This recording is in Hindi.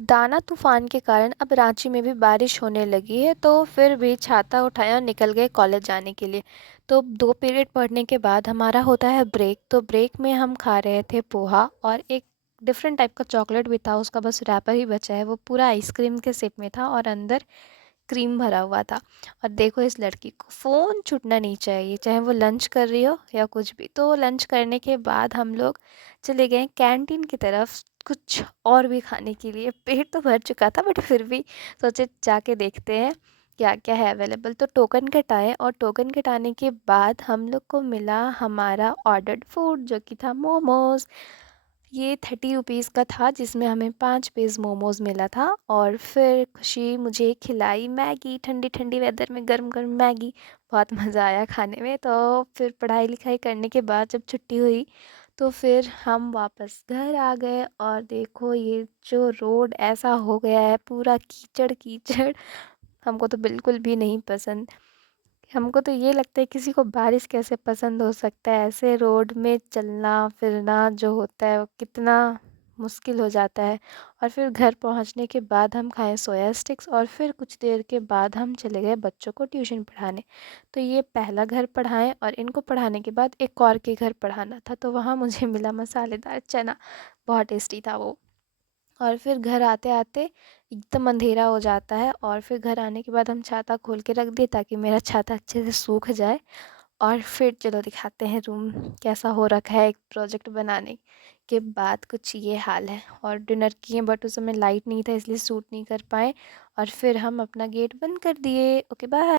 दाना तूफान के कारण अब रांची में भी बारिश होने लगी है, तो फिर भी छाता उठाया और निकल गए कॉलेज जाने के लिए। तो 2 पीरियड पढ़ने के बाद हमारा होता है ब्रेक, तो ब्रेक में हम खा रहे थे पोहा और एक डिफरेंट टाइप का चॉकलेट भी था, उसका बस रैपर ही बचा है, वो पूरा आइसक्रीम के शेप में था और अंदर क्रीम भरा हुआ था। और देखो इस लड़की को फ़ोन छूटना नहीं चाहिए, चाहे वो लंच कर रही हो या कुछ भी। तो लंच करने के बाद हम लोग चले गए कैंटीन की तरफ कुछ और भी खाने के लिए। पेट तो भर चुका था बट फिर भी सोचे जाके देखते हैं क्या क्या है अवेलेबल। तो टोकन कटाए और टोकन कटाने के बाद हम लोग को मिला हमारा ऑर्डर्ड फूड, जो कि था मोमोज़। ये 30 रुपीज़ का था, जिसमें हमें 5 पीस मोमोज़ मिला था। और फिर खुशी मुझे खिलाई मैगी, ठंडी ठंडी वेदर में गर्म गर्म मैगी। बहुत मज़ा आया खाने में। तो फिर पढ़ाई लिखाई करने के बाद जब छुट्टी हुई तो फिर हम वापस घर आ गए। और देखो ये जो रोड ऐसा हो गया है, पूरा कीचड़ कीचड़, हमको तो बिल्कुल भी नहीं पसंद। हमको तो ये लगता है किसी को बारिश कैसे पसंद हो सकता है। ऐसे रोड में चलना फिरना जो होता है वो कितना मुश्किल हो जाता है। और फिर घर पहुंचने के बाद हम खाए सोया स्टिक्स और फिर कुछ देर के बाद हम चले गए बच्चों को ट्यूशन पढ़ाने। तो ये पहला घर पढ़ाएं और इनको पढ़ाने के बाद एक और के घर पढ़ाना था, तो वहाँ मुझे मिला मसालेदार चना, बहुत टेस्टी था वो। और फिर घर आते आते एकदम अंधेरा हो जाता है और फिर घर आने के बाद हम छाता खोल के रख दिए ताकि मेरा छाता अच्छे से सूख जाए। और फिर चलो दिखाते हैं रूम कैसा हो रखा है। एक प्रोजेक्ट बनाने के बाद कुछ ये हाल है। और डिनर किए बट उस समय लाइट नहीं था इसलिए शूट नहीं कर पाए। और फिर हम अपना गेट बंद कर दिए। Okay bye.